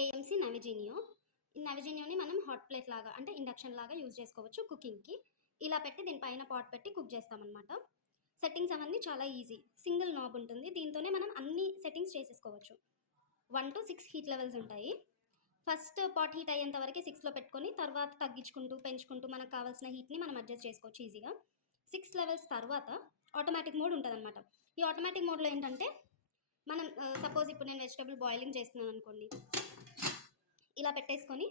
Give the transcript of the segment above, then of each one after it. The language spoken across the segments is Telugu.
ఏఎంసీ నవిజినియో. ఈ నవిజినియోని మనం హాట్ ప్లేట్ లాగా అంటే ఇండక్షన్ లాగా యూజ్ చేసుకోవచ్చు కుకింగ్‌కి. ఇలా పెట్టి దీనిపైన పాట్ పెట్టి కుక్ చేస్తామనమాట. సెట్టింగ్స్ అవన్నీ చాలా ఈజీ. సింగిల్ నాబ్ ఉంటుంది. దీంతోనే మనం అన్ని సెట్టింగ్స్ చేసేసుకోవచ్చు. 1-6 హీట్ లెవెల్స్ ఉంటాయి. ఫస్ట్ పాట్ హీట్ అయ్యేంత వరకు 6లో పెట్టుకొని తర్వాత తగ్గించుకుంటూ, పెంచుకుంటూ మనకు కావాల్సిన హీట్‌ని మనం అడ్జస్ట్ చేసుకోవచ్చు ఈజీగా. 6 లెవెల్స్ తర్వాత ఆటోమేటిక్ మోడ్ ఉంటదనమాట. ఈ ఆటోమేటిక్ మోడ్‌లో ఏంటంటే మనం సపోజ్ ఇప్పుడు నేను వెజిటబుల్ బాయిలింగ్ చేస్తున్నాను అనుకోండి. ఇలా పెట్టేసుకొని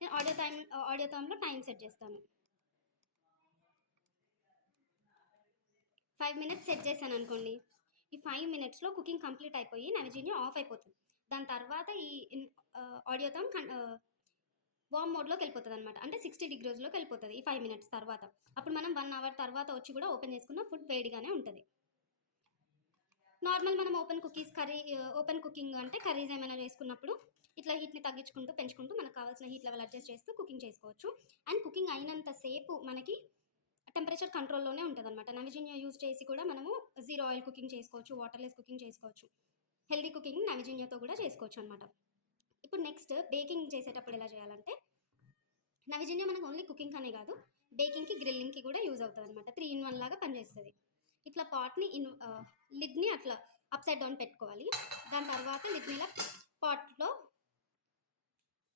నేను ఆడియో థర్మ్‌లో టైం సెట్ చేస్తాను. 5 మినిట్స్ సెట్ చేశాను అనుకోండి. ఈ 5 మినిట్స్‌లో కుకింగ్ కంప్లీట్ అయిపోయి నవిజినియో ఆఫ్ అయిపోతుంది. దాని తర్వాత ఈ ఆడియో థర్మ్ వార్మ్ మోడ్‌లోకి వెళ్ళిపోతదనమాట. అంటే 60 డిగ్రీస్‌లోకి వెళ్ళిపోతది ఈ 5 మినిట్స్ తర్వాత. అప్పుడు మనం 1 అవర్ తర్వాత వచ్చి కూడా ఓపెన్ చేసుకున్న ఫుడ్ వేడిగానే ఉంటది. నార్మల్ మనం ఓపెన్ కుకింగ్ అంటే కర్రీస్ ఏమైనా చేసుకున్నప్పుడు ఇట్లా హీట్‌ని తగ్గించుకుంటూ, పెంచుకుంటూ మనకు కావాల్సిన హీట్ లెవెల్ అడ్జస్ట్ చేస్తూ కుకింగ్ చేసుకోవచ్చు. అండ్ కుకింగ్ అయినంత సేపు మనకి టెంపరేచర్ కంట్రోల్‌లోనే ఉంటదనమాట. నవిజినియో యూజ్ చేసి కూడా మనము జీరో ఆయిల్ కుకింగ్ చేసుకోవచ్చు, వాటర్‌లెస్ కుకింగ్ చేసుకోవచ్చు. హెల్తీ కుకింగ్ నవిజినియోతో కూడా చేసుకోవచ్చు అనమాట. ఇప్పుడు నెక్స్ట్ బేకింగ్ చేసేటప్పుడు ఎలా చేయాలంటే నవిజినియో మనకు ఓన్లీ కుకింగ్ అనే కాదు, బేకింగ్‌కి, గ్రిల్లింగ్‌కి కూడా యూజ్ అవుతదనమాట. 3 ఇన్ 1 లాగా పనిచేస్తది. ఇట్లా లిడ్‌ని అట్లా అప్‌సైడ్ డౌన్ పెట్టుకోవాలి. దాని తర్వాత పాట్‌లో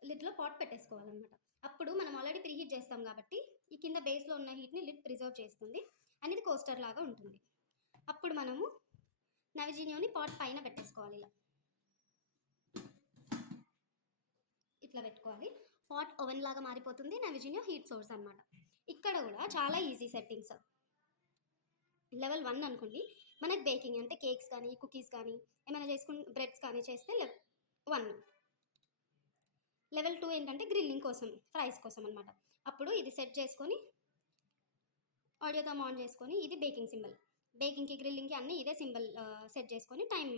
లిడ్‌లో పాట్ పెట్టేసుకోవాలనమాట. అప్పుడు మనం ఆల్రెడీ ప్రీ హీట్ చేస్తాం కాబట్టి ఈ కింద బేస్‌లో ఉన్న హీట్‌ని లిడ్ ప్రిజర్వ్ చేస్తుంది. అండ్ ఇది కోస్టర్ లాగా ఉంటుంది. అప్పుడు మనము నవిజినియోని పాట్ పైన పెట్టేసుకోవాలి ఇలా. ఇట్లా పెట్టుకోవాలి. పాట్ ఓవెన్ లాగా మారిపోతుంది. నవిజినియో హీట్ సోర్స్ అనమాట. ఇక్కడ కూడా చాలా ఈజీ సెట్టింగ్స్. లెవెల్ 1 అనుకోండి. మనకు బేకింగ్ అంటే కేక్స్ కానీ, కుకీస్ కానీ, ఏమైనా బ్రెడ్స్ కానీ చేస్తే 1. లెవెల్ 2 ఏంటంటే గ్రిల్లింగ్ కోసం, ఫ్రైస్ కోసం అనమాట. అప్పుడు ఇది సెట్ చేసుకొని ఆడియో థర్మ్ ఆన్ చేసుకొని ఇది బేకింగ్ సింబల్. బేకింగ్‌కి, గ్రిల్లింగ్‌కి అన్నీ ఇదే సింబల్ సెట్ చేసుకొని టైం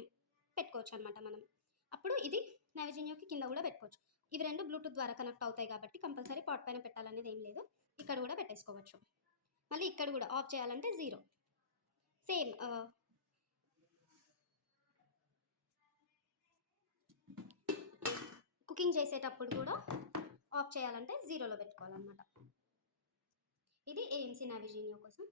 పెట్టుకోవచ్చు అనమాట మనం. అప్పుడు ఇది నవిజినియోకి కింద కూడా పెట్టుకోవచ్చు. ఇవి 2 బ్లూటూత్ ద్వారా కనెక్ట్ అవుతాయి కాబట్టి కంపల్సరీ పాట్ పైన పెట్టాలనేది ఏం లేదు. ఇక్కడ కూడా పెట్టేసుకోవచ్చు. మళ్ళీ ఇక్కడ కూడా ఆఫ్ చేయాలంటే 0. సేమ్ కుకింగ్ చేసేటప్పుడు కూడా ఆఫ్ చేయాలంటే 0లో పెట్టుకోవాలన్నమాట. ఇది ఏఎంసీ నవిజినియో కోసం.